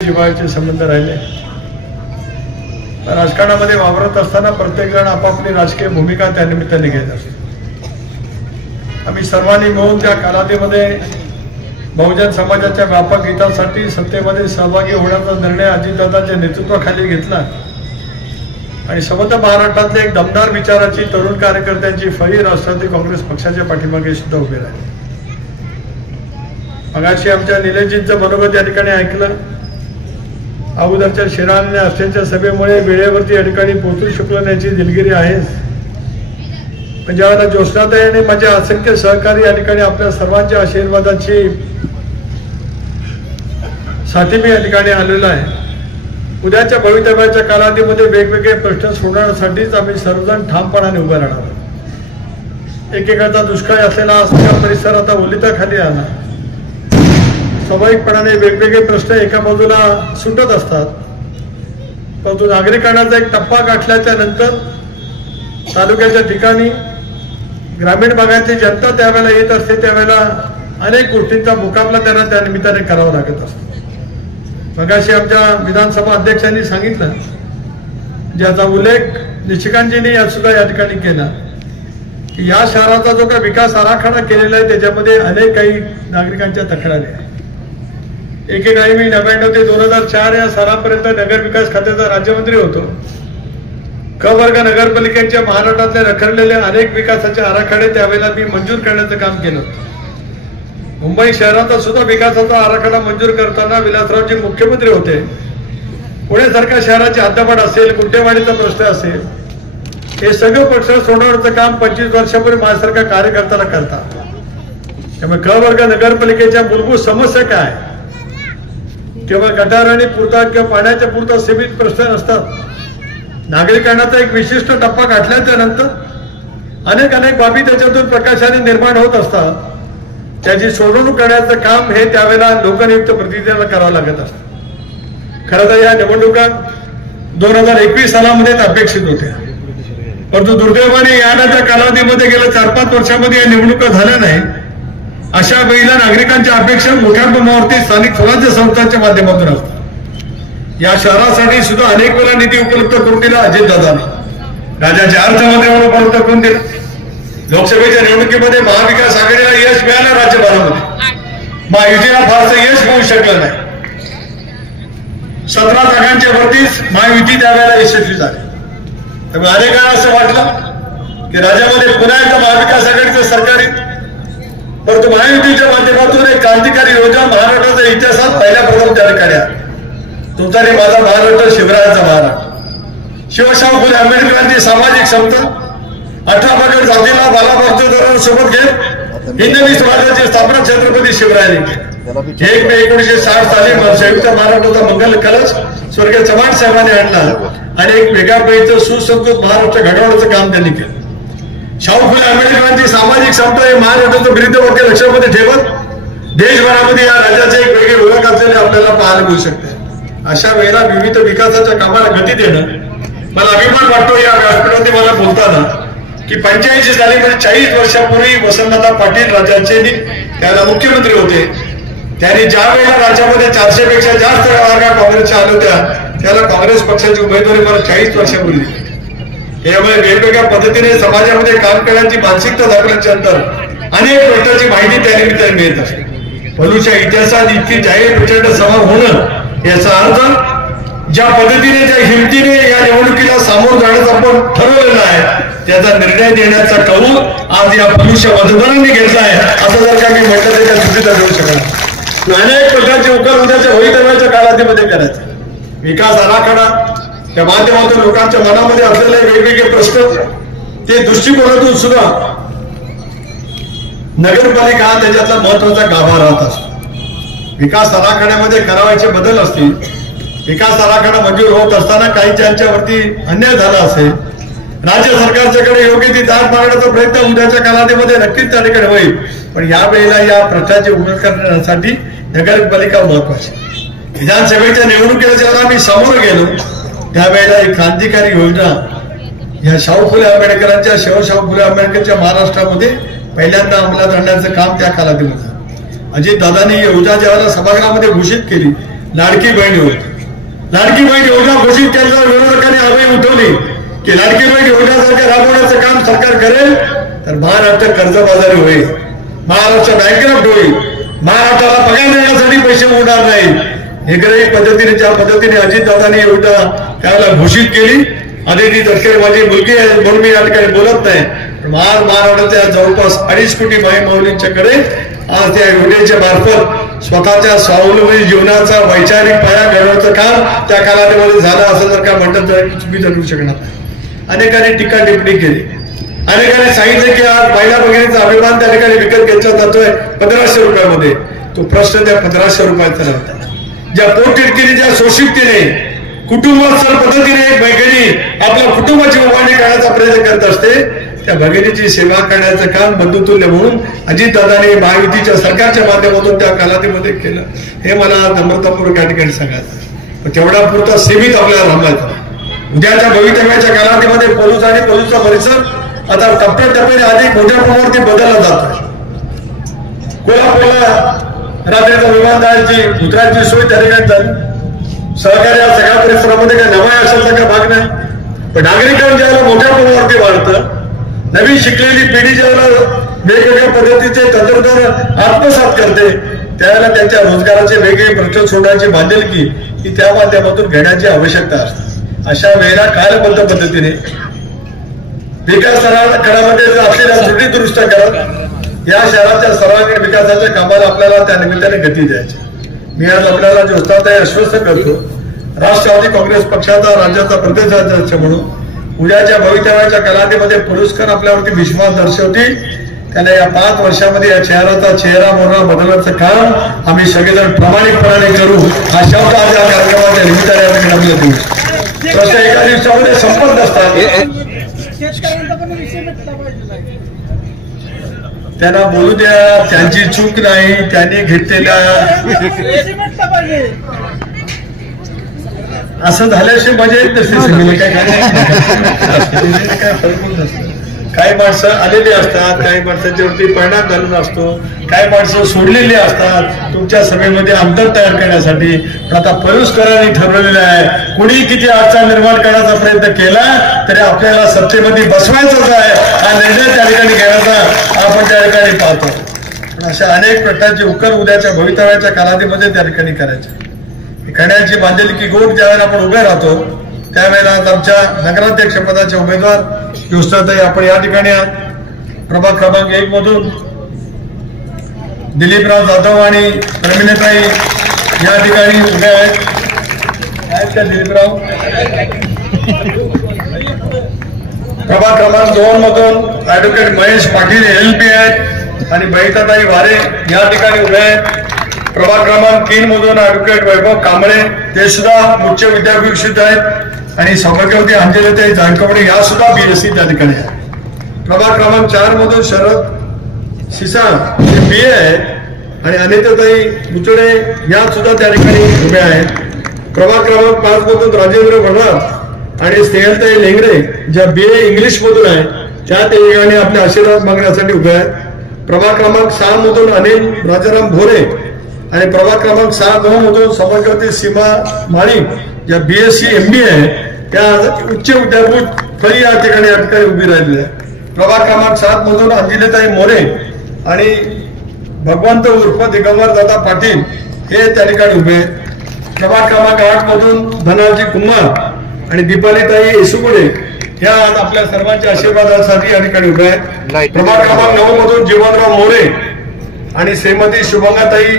जिव्हाळ्याचे संबंध राहिले। राजकारणामध्ये वावरत असताना प्रत्येक जण आपापली राजकीय भूमिका त्या निमित्ताने घेत असतो। आम्ही सर्वांनी मिळून त्या कालावधीमध्ये बहुजन समाजाच्या व्यापक हितासाठी सत्तेमध्ये सहभागी होण्याचा निर्णय अजितदादांच्या नेतृत्वाखाली घेतला आणि समग्र महाराष्ट्रातले एक दमदार विचाराची तरुण कार्यकर्त्यांची फळी राष्ट्रवादी काँग्रेस पक्षाच्या पाठीमागे सुद्धा उभे राहिले। मगाशी आमच्या निलेशजींचं मनोगत या ठिकाणी ऐकलं। अगोदरच्या शिराने असल्याच्या सभेमुळे वेळेवरती या ठिकाणी पोहोचू शकलो नाही याची दिलगिरी आहे। पण ज्यावेळेला ज्योत्स्नाताई आणि माझ्या असंख्य सहकारी या ठिकाणी आपल्या सर्वांच्या आशीर्वादाची साठी मी या ठिकाणी आलेलो आहे। उद्याच्या भवितव्याच्या कालावधीमध्ये वेगवेगळे प्रश्न सोडवण्यासाठीच आम्ही सर्वजण ठामपणाने उभे राहणार आहोत। एकेकाचा दुष्काळ असलेला असलेला परिसर आता ओलिताखाली आला। स्वाभाविकपणाने वेगवेगळे प्रश्न एका बाजूला सुटत असतात, परंतु नागरिकांचा एक टप्पा गाठल्याच्या नंतर तालुक्याच्या ठिकाणी ग्रामीण भागातली जनता त्यावेळेला येत असते, त्यावेळेला अनेक गोष्टींचा मुकाबला त्यांना त्या निमित्ताने करावा लागत असतो। मगाशी आमच्या विधानसभा अध्यक्षांनी सांगितलं, ज्याचा उल्लेख निशिकांतजींनी सुद्धा या ठिकाणी केला, की या शहराचा जो काही विकास आराखडा केलेला आहे त्याच्यामध्ये अनेक काही नागरिकांच्या तक्रारी आहेत। एकेकाळी मी 99 ते 2004 या सालापर्यंत नगर विकास खात्याचा राज्यमंत्री होतो। क वर्ग नगरपालिकेच्या महाराष्ट्रातले रखडलेले अनेक विकासाचे आराखडे त्यावेळेला मी मंजूर करण्याचं काम केलं होतं। मुंबई शहराचा सुद्धा विकासाचा आराखडा मंजूर करताना विलासरावजी मुख्यमंत्री होते। पुण्यासारख्या शहराची हद्दपाड असेल, गुंठेवाडीचा प्रश्न असेल, हे सगळं प्रश्न सोडवण्याचं काम 25 वर्षापूर्वी माझ्यासारख्या कार्यकर्त्याला करतात। त्यामुळे क वर्ग नगरपालिकेच्या मूलभूत समस्या काय, केवळ गटार आणि पुरता किंवा पाण्याच्या पुरता सीमित प्रश्न नसतात। नागरिकांचा एक विशिष्ट टप्पा गाठल्याच्या नंतर अनेक बाबी त्याच्यातून प्रकाशाने निर्माण होत असतात। त्याची सोडवणूक करण्याचं काम हे त्यावेळेला लोकनियुक्त प्रतिनिधींना करावं लागत असतं। खरं तर या निवडणुका 2021 सालामध्येच अपेक्षित होत्या, परंतु दुर्दैवाने यानंतर कालावधीमध्ये गेल्या 4-5 वर्षामध्ये या निवडणुका झाल्या नाही। अशा वेळेला नागरिकांच्या अपेक्षा मोठ्या प्रमाणावरती स्थानिक स्वराज्य संस्थांच्या माध्यमातून असतात। या शहरासाठी सुद्धा अनेक वेळा निधी उपलब्ध करून दिला अजितदादांनी, राज्याच्या अर्थमंत्र्यांना उपलब्ध करून दिला। लोकसभेच्या निवडणुकीमध्ये महाविकास आघाडीला यश मिळालं, राज्यभरामध्ये महायुतीला फारसं यश मिळू शकलं नाही। 17 जागांच्या वरतीच महायुती त्यावेळेला यशस्वी झाली। त्यामुळे अनेकांना असं वाटलं की राज्यामध्ये पुन्हा एकदा महाविकास आघाडीचं सरकार येईल, परंतु महायुतीच्या माध्यमातून एक क्रांतिकारी योजना महाराष्ट्राच्या इतिहासात पहिल्या प्रथम त्या ठिकाणी आली। तुमचा रे माझा महाराष्ट्र, शिवरायांचा महाराष्ट्र। शिवशाहू फुले आंबेडकरांची सामाजिक समता, 18 पगड जातीला बालाभागोदरांसोबत घेत हिंदवी स्वराज्याची स्थापना छत्रपती शिवरायांनी केली। 1 मे 1960 साली संयुक्त महाराष्ट्राचा मंगल कलश स्वर्गीय चव्हाण साहेबांनी आणला आणि एक वेगळ्यापैकीचं सुसंस्कृत महाराष्ट्र घडवण्याचं काम त्यांनी केलं। शाहू फुले आंबेडकरांची सामाजिक समता हे महाराष्ट्राचं ब्रीदवाक्य लक्षामध्ये ठेवत देशभरामध्ये या राज्याचे एक वेगळे ओळख असलेले आपल्याला पाहायला मिळू शकते। अशा वेळेला विविध विकासाच्या कामाला गती देणं, मला अभिमान वाटतो या व्यासपीठावरती मला बोलताना की 85 साली म्हणजे 40 वर्षापूर्वी वसंतदादा पाटील राज्याचे त्याला मुख्यमंत्री होते। त्यांनी ज्या वेळेला राज्यामध्ये 400 पेक्षा जास्त जागा काँग्रेसच्या आल्या होत्या, त्याला काँग्रेस पक्षाची उमेदवारी मला 40 वर्षापूर्वी दिली। त्यामुळे वेगवेगळ्या पद्धतीने समाजामध्ये काम करण्याची मानसिकता दाखवल्याच्या नंतर अनेक गोष्टींची माहिती त्या निमित्ताने मिळत असते। भलूच्या इतिहासात इतकी जाहीर प्रचंड सभा होणं याचा अर्थ ज्या पद्धतीने, ज्या हिमतीने या निवडणुकीला सामोरं जाण्याचं आपण ठरवलेलं आहे, त्याचा निर्णय देण्याचा कौल आज या भलूच्या मतदारांनी घेतला आहे। असं जर का मी म्हटलं तर त्या चुकीचा देऊ शकणार। अनेक प्रकारचे उकल उद्याच्या भवितव्याच्या कालावधीमध्ये करायचे विकास आराखडा, त्या माध्यमातून लोकांच्या मनामध्ये असलेले वेगवेगळे प्रश्न, ते दृष्टिकोनातून सुद्धा नगरपालिका हा त्याच्यातला महत्वाचा गाभा राहत असतो। विकास आराखड्यामध्ये करावायचे बदल असतील, विकास आराखडा मंजूर होत असताना काही ज्यांच्यावरती अन्याय झाला असेल, राज्य सरकारच्याकडे योग्य ती दाद मागण्याचा प्रयत्न उद्याच्या कालावधीमध्ये नक्कीच त्या ठिकाणी होईल। पण यावेळेला या प्रश्नाची उकल करण्यासाठी नगरपालिका महत्वाची। विधानसभेच्या निवडणुकीला जेव्हा आम्ही सामोरं गेलो त्यावेळेला एक क्रांतिकारी योजना या शाहू फुले आंबेडकरांच्या, शिवशाहू फुले आंबेडकरच्या महाराष्ट्रामध्ये पहिल्यांदा अंमलात आणण्याचं काम त्या कालावधीमध्ये अजितदादांनी योजना ज्यावेळेला सभागृहामध्ये घोषित केली लाडकी बहीण योजना. लाडकी बहीण योजना घोषित केल्यावर विरोधकांनी आवाज उठवली की लाडकी बहीण योजनासारखं राबवण्याचं काम सरकार करेल तर महाराष्ट्र कर्जबाजारी होईल, महाराष्ट्र बँकरप्ट होईल, महाराष्ट्राला पगार देण्यासाठी पैसे उडणार नाही. एकही पद्धतीने ज्या पद्धतीने अजितदादांनी योजना त्यावेळेला घोषित केली. आदिती तटकरे माझी मुलगी आहे म्हणून मी या ठिकाणी बोलत नाही. महाराष्ट्राच्या जवळपास 2.5 कोटी माऊलींच्याकडे आज त्या योजनेच्या मार्फत स्वतःच्या स्वावलंबी जीवनाचा वैचारिक पाया घडवण्याचं काम त्या कालावधीमध्ये झालं असं जर का म्हणतात तर चुकीचं ठरू शकणार नाही. अनेकांनी टीका टिप्पणी केली. अनेकांनी सांगितलं की आज महिला भगिनीचा अभिमान त्या ठिकाणी विकत घेतला जातोय 1500 रुपयामध्ये. तो प्रश्न त्या 1500 रुपयाचा नव्हता. ज्या पोटतिडकीने शोषिततेने कुटुंबास्तर पद्धतीने एक भगिनी आपल्या कुटुंबाची उभारणी करण्याचा प्रयत्न करत असते त्या भगिनीची सेवा करण्याचं काम बंधुतुल्य म्हणून अजितदादांनी महायुतीच्या सरकारच्या माध्यमातून त्या कालावधीमध्ये केलं. हे मला नम्रतापूर्वक या ठिकाणी सांगायचं. तेवढा पुरता सीमित आपल्याला थांबायचं. उद्याच्या भवितव्याच्या कालावधीमध्ये पोलीस आणि पोलीसचा परिसर आता टप्प्याटप्प्याने अधिक मोठ्या प्रमाणावरती बदलला जातोय. कोल्हापूरला रात्रीचा विमानतळाची भूताची सोय त्या ठिकाणी झाली. सहकारी या सगळ्या परिसरामध्ये काही नवा अशाचा काही भाग नाही. पण नागरिकांना ज्याला मोठ्या प्रमाणावरती वाढतं, नवीन शिकलेली पिढी ज्याला वेगवेगळ्या पद्धतीचे तंत्रज्ञान आत्मसात करते त्यावेळेला त्यांच्या रोजगाराचे वेगळे प्रश्न सोडण्याची बांधिलकी ही त्या माध्यमातून घेण्याची आवश्यकता असते. अशा वेळेला कालबद्ध पद्धतीने विकास करामध्ये असलेल्या त्रुटी दुरुस्त करत या शहराच्या सर्वांगीण विकासाच्या कामाला आपल्याला त्या निमित्ताने गती द्यायची. मी आज आपल्याला जे उत्साह आश्वस्त करतो, राष्ट्रवादी काँग्रेस पक्षाचा राज्याचा प्रतिनिधी म्हणून उद्याच्या भवितव्याच्या कालावधीमध्ये पुरस्कार आपल्यावरती विश्वास दर्शवतील. त्याला या 5 वर्षामध्ये या शहराचा चेहरा मोहरा बदलण्याचं काम आम्ही सगळेजण प्रामाणिकपणाने करू. हा शब्द आज या कार्यक्रमाच्या निमित्ताने आपल्याला देऊ. प्रश्न एका दिवसामध्ये संपत नसतात. त्यांना बोलू द्या, त्यांची चूक नाही, त्यांनी घेतलेल्या असं झाल्याशिवाय मजा येत नसते. सगळी काय फरक नसतं. काही माणसं आलेली असतात, काही माणसांच्यावरती परिणाम झालेला असतो, काही माणसं सोडलेली असतात तुमच्या सभेमध्ये आमदार तयार करण्यासाठी. पण आता पलुसकरांनी ठरवलेलं आहे कुणी किती अडचण निर्माण करण्याचा प्रयत्न केला तरी आपल्याला सत्तेमध्ये बसवायचंच आहे. हा निर्णय त्या ठिकाणी घेण्याचा आपण त्या ठिकाणी पाहतो. पण अशा अनेक प्रकारचे उकर उद्याच्या भवितव्याच्या कालावधीमध्ये त्या ठिकाणी करायचे. करण्याची बांधिलकी गोट ज्यावेळेला आपण उभे राहतो त्यावेळेला आमच्या नगराध्यक्ष पदाचे उमेदवार योजनाताई आपण या ठिकाणी प्रभाग क्रमांक 1 मधून दिलीपराव जाधव आणि प्रमिलाताई या ठिकाणी उभे आहेत का दिलीपराव? प्रभाग क्रमांक 2 मधून ऍडव्होकेट महेश पाटील LLP आहेत आणि बहिताताई वारे या ठिकाणी उभे आहेत. प्रभाग क्रमांक 3 मधून ऍडव्होकेट वैभव कांबळे ते सुद्धा उच्च विद्यापीठ आहेत आणि सौभाग्यवती अंजलीताई जानकवडे या सुद्धा BSc त्या ठिकाणी आहेत. प्रभाग क्रमांक 4 मधून शरद सिसाळ हे BA आहेत आणि अनिताताई मुचडे या सुद्धा त्या ठिकाणी उभ्या आहेत. प्रभाग क्रमांक 5 मधून राजेंद्र भंडार आणि स्नेहलताई लेंगरे ज्या BA इंग्लिश मधून आहेत त्या ठिकाणी आपले आशीर्वाद मागण्यासाठी उभ्या आहेत. प्रभाग क्रमांक 6 मधून अनिल राजाराम भोरे आणि प्रभाग क्रमांक 6-9 मधून सौभाग्यवती सीमा माळी ज्या BSc MBA आहेत त्या उच्च विद्यापीठ फळी या ठिकाणी उभी राहिलेली आहे. प्रभाग क्रमांक 7 मधून अंजलीताई मोरे आणि भगवंत उर्फ दिगंबर दादा पाटील हे त्या ठिकाणी उभे आहेत. प्रभाग क्रमांक 8 मधून धनाजी कुमार आणि दीपालीताई येसुगुडे या आपल्या सर्वांच्या आशीर्वादासाठी या ठिकाणी उभे आहेत. प्रभाग क्रमांक 9 मधून जीवनराव मोरे आणि श्रीमती शुभंगाताई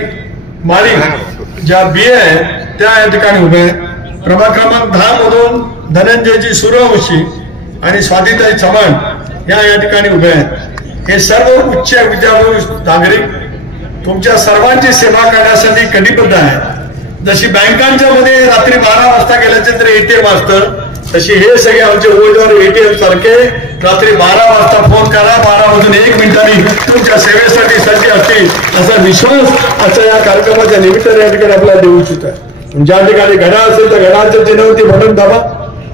माळी ज्या BA आहेत त्या या ठिकाणी उभे आहेत. प्रभाग क्रमांक 10 मधून धनंजयजी सूर्यवंशी आणि स्वातीताई चव्हाण या ठिकाणी उभे आहेत. हे सर्व उच्च विद्यापीठ नागरिक तुमच्या सर्वांची सेवा करण्यासाठी कटिबद्ध आहेत. जशी बँकांच्या मध्ये रात्री 12 वाजता गेल्याचे तर ATM असतं तशी हे सगळे आमचे उमेदवार ATM सारखे रात्री 12 वाजता फोन करा 12 वाजून 1 मिनिटांनी तुमच्या सेवेसाठी सज्ज असतील असा विश्वास असा या कार्यक्रमाच्या निमित्ताने या ठिकाणी आपल्याला देऊ इच्छित आहे. ज्या ठिकाणी घड्याळ असेल तर घड्याळच्या चिन्हावरती बटन दाबा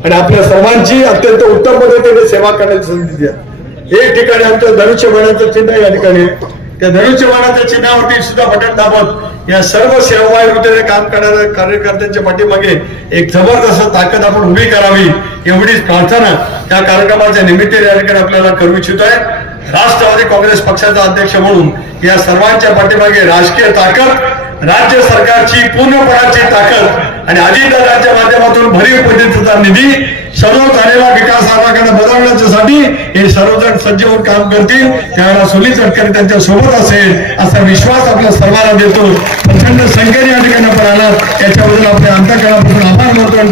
आणि आपल्या सर्वांची अत्यंत उत्तम पद्धतीने सेवा करण्याची संधी द्या. एक ठिकाणी आमचं धनुष्य बळाचं चिन्ह या ठिकाणी त्या धनुष्यबाणाच्या चिन्हावरती सुद्धा बटन दाबत या सर्व सेवाभावी वृत्तीने काम करणाऱ्या कार्यकर्त्यांच्या पाठीमागे एक जबरदस्त ताकद आपण उभी करावी एवढीच प्रार्थना त्या कार्यक्रमाच्या निमित्ताने या ठिकाणी आपल्याला करू इच्छितोय. राष्ट्रवादी काँग्रेस पक्षाचा अध्यक्ष म्हणून या सर्वांच्या पाठीमागे राजकीय ताकद, राज्य सरकारची पूर्णपणाची ताकद आणि अजितदादांच्या माध्यमातून भरीव पद्धतीचा निधी सर्व झालेला विकास आराखडा बनवण्यासाठी हे सर्वजण सज्ज होऊन काम करतील. त्यावेळेला सुनील तटकरे त्यांच्या सोबत असेल असा विश्वास आपल्या सर्वांना देतो. प्रचंड संख्येने या ठिकाणी आपण आलात याच्याबद्दल आपल्या अंतःकरणापासून आभार मानतो.